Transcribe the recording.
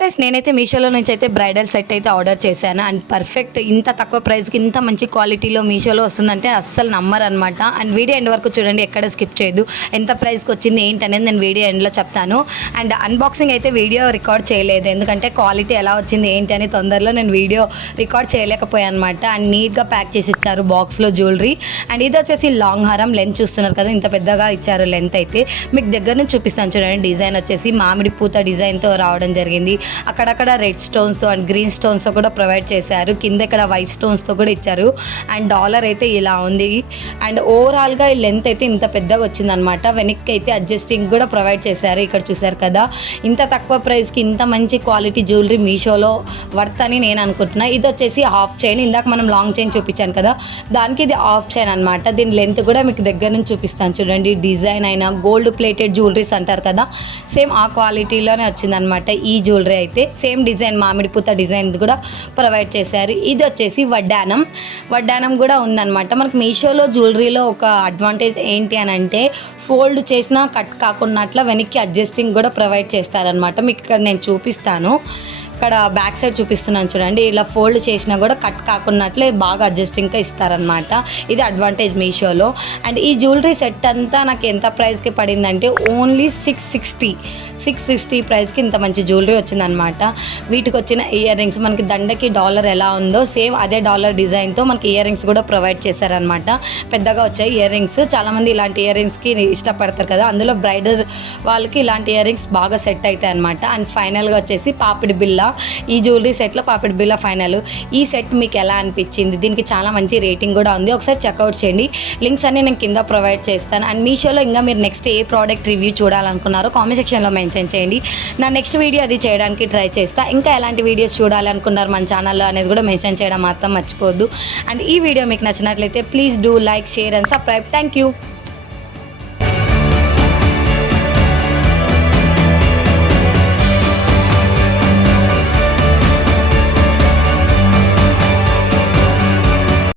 Guys నేనైతే మీషోలో నుంచి అయితే బ్రైడల్ సెట్ అయితే ఆర్డర్ చేశాను అండ్ పర్ఫెక్ట్ ఇంత తక్కువ ప్రైస్కి ఇంత మంచి క్వాలిటీలో మీషోలో వస్తుందంటే అస్సలు నమ్మరు అనమాట. అండ్ వీడియో ఎండ్ వరకు చూడండి, ఎక్కడ స్కిప్ చేయదు. ఎంత ప్రైస్కి వచ్చింది ఏంటి అనేది నేను వీడియో ఎండ్లో చెప్తాను. అండ్ అన్బాక్సింగ్ అయితే వీడియో రికార్డ్ చేయలేదు, ఎందుకంటే క్వాలిటీ ఎలా వచ్చింది ఏంటి అని తొందరలో నేను వీడియో రికార్డ్ చేయలేకపోయాను అనమాట. అండ్ నీట్గా ప్యాక్ చేసి ఇచ్చారు బాక్స్లో జ్యువెలరీ. అండ్ ఇది వచ్చేసి లాంగ్ హారం, లెంత్ చూస్తున్నారు కదా ఇంత పెద్దగా ఇచ్చారు. లెంత్ అయితే మీకు దగ్గర నుంచి చూపిస్తాను చూడండి. డిజైన్ వచ్చేసి మామిడి పూత డిజైన్తో రావడం జరిగింది. అక్కడక్కడ రెడ్ స్టోన్స్తో అండ్ గ్రీన్ స్టోన్స్తో కూడా ప్రొవైడ్ చేశారు. కింద ఇక్కడ వైట్ స్టోన్స్తో కూడా ఇచ్చారు. అండ్ డాలర్ అయితే ఇలా ఉంది. అండ్ ఓవరాల్గా ఈ లెంత్ అయితే ఇంత పెద్దగా వచ్చిందనమాట. వెనక్కి అయితే అడ్జస్టింగ్ కూడా ప్రొవైడ్ చేశారు. ఇక్కడ చూశారు కదా, ఇంత తక్కువ ప్రైస్కి ఇంత మంచి క్వాలిటీ జ్యువెలరీ మీషోలో వర్త్ అని నేను అనుకుంటున్నా. ఇది వచ్చేసి హాఫ్ చైన్, ఇందాక మనం లాంగ్ చైన్ చూపించాను కదా, దానికి ఇది హాఫ్ చైన్ అనమాట. దీని లెంత్ కూడా మీకు దగ్గర నుంచి చూపిస్తాను చూడండి. డిజైన్ అయినా గోల్డ్ ప్లేటెడ్ జ్యువెలరీస్ అంటారు కదా, సేమ్ ఆ క్వాలిటీలోనే వచ్చిందనమాట. ఈ జ్యువెలరీ అయితే సేమ్ డిజైన్ మామిడి పూత డిజైన్ కూడా ప్రొవైడ్ చేశారు. ఇది వచ్చేసి వడ్డానం కూడా ఉందన్నమాట. మనకు మీషోలో జ్యువెలరీలో ఒక అడ్వాంటేజ్ ఏంటి అని అంటే, ఫోల్డ్ చేసినా కట్ కాకున్నట్ల వెనక్కి అడ్జస్టింగ్ కూడా ప్రొవైడ్ చేస్తారనమాట. మీకు ఇక్కడ నేను చూపిస్తాను. ఇక్కడ బ్యాక్ సైడ్ చూపిస్తున్నాను చూడండి. ఇలా ఫోల్డ్ చేసినా కూడా కట్ కాకున్నట్లే బాగా అడ్జస్టింగ్గా ఇస్తారనమాట. ఇది అడ్వాంటేజ్ మీషోలో. అండ్ ఈ జ్యువెలరీ సెట్ అంతా నాకు ఎంత ప్రైస్కి పడిందంటే ఓన్లీ 660 ప్రైస్కి ఇంత మంచి జ్యువెలరీ వచ్చిందనమాట. వీటికి వచ్చిన ఇయర్ రింగ్స్ మనకి దండకి డాలర్ ఎలా ఉందో సేమ్ అదే డాలర్ డిజైన్తో మనకి ఇయర్ రింగ్స్ కూడా ప్రొవైడ్ చేశారనమాట. పెద్దగా వచ్చాయి ఇయర్ రింగ్స్. చాలామంది ఇలాంటి ఇయర్ రింగ్స్కి ఇష్టపడతారు కదా, అందులో బ్రైడల్ వాళ్ళకి ఇలాంటి ఇయర్ రింగ్స్ బాగా సెట్ అవుతాయి అనమాట. అండ్ ఫైనల్గా వచ్చేసి పాపిడి బిల్ల. ఈ జ్యువెలరీ సెట్లో పాపిడి బిల్ల ఫైనల్. ఈ సెట్ మీకు ఎలా అనిపించింది? దీనికి చాలా మంచి రేటింగ్ కూడా ఉంది, ఒకసారి చెక్అవుట్ చేయండి. లింక్స్ అన్ని నేను కింద ప్రొవైడ్ చేస్తాను. అండ్ మీషోలో ఇంకా మీరు నెక్స్ట్ ఏ ప్రోడక్ట్ రివ్యూ చూడాలనుకున్నారో కామెంట్ సెక్షన్లో మెన్షన్ చేయండి. నా నెక్స్ట్ వీడియో అది చేయడానికి ట్రై చేస్తా. ఇంకా ఎలాంటి వీడియోస్ చూడాలనుకున్నారు మన ఛానల్లో అనేది కూడా మెన్షన్ చేయడం మాత్రం మర్చిపోవద్దు. అండ్ ఈ వీడియో మీకు నచ్చినట్లయితే please do like, share and subscribe. Thank you.